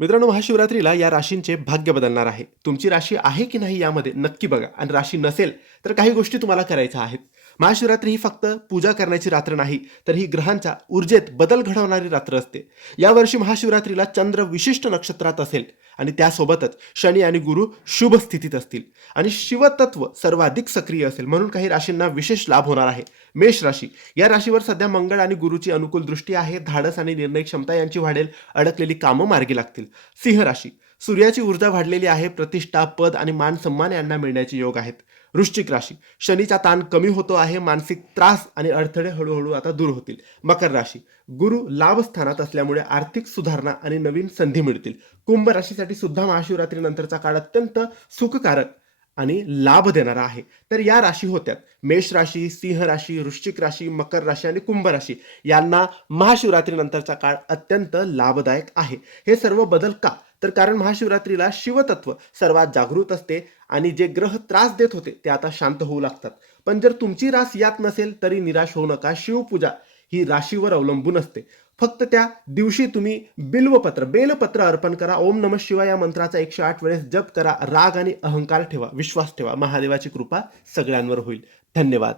मित्रांनो, महाशिवरात्रीला या राशींचे भाग्य बदलणार आहे. तुमची राशी आहे की नाही यामध्ये नक्की बघा आणि राशी नसेल तर काही गोष्टी तुम्हाला करायच्या आहेत. महाशिवरात्री ही फक्त पूजा करण्याची रात्र नाही, तर ही ग्रहांच्या ऊर्जेत बदल घडवणारी रात्र असते. यावर्षी महाशिवरात्रीला चंद्र विशिष्ट नक्षत्रात असेल आणि त्यासोबतच शनी आणि गुरु शुभ स्थितीत असतील आणि शिवतत्व सर्वाधिक सक्रिय असेल, म्हणून काही राशींना विशेष लाभ होणार आहे. मेष राशी, या राशीवर सध्या मंगळ आणि गुरुची अनुकूल दृष्टी आहे. धाडस आणि निर्णय क्षमता यांची वाढेल. अडकलेली कामं मार्गी लागतील. सिंह राशी, सूर्याची ऊर्जा वाढलेली आहे. प्रतिष्ठा, पद आणि मान सन्मान यांना मिळण्याचे योग आहेत. वृश्चिक राशी, शनीचा ताण कमी होतो आहे. मानसिक त्रास आणि अडथळे हळूहळू आता दूर होतील. मकर राशी, गुरु लाभ स्थानात असल्यामुळे आर्थिक सुधारणा आणि नवीन संधी मिळतील. कुंभ राशीसाठी सुद्धा महाशिवरात्रीनंतरचा काळ अत्यंत सुखकारक आणि लाभ देणारा आहे. तर या राशी होत्यात मेष राशी, सिंह राशी, वृश्चिक राशी, मकर राशी आणि कुंभ राशी. यांना महाशिवरात्रीनंतरचा काळ अत्यंत लाभदायक आहे. हे सर्व बदल का? तर कारण महाशिवरात्रीला शिवतत्व सर्वात जागृत असते आणि जे ग्रह त्रास देत होते ते आता शांत होऊ लागतात. पण जर तुमची रास यात नसेल तरी निराश होऊ नका. शिवपूजा ही राशीवर अवलंबून असते. फक्त त्या दिवशी तुम्ही बेलपत्र अर्पण करा. ओम नमः शिवाय या मंत्राचा 108 वेळेस जप करा. राग आणि अहंकार ठेवा, विश्वास ठेवा. महादेवाची कृपा सगळ्यांवर होईल. धन्यवाद.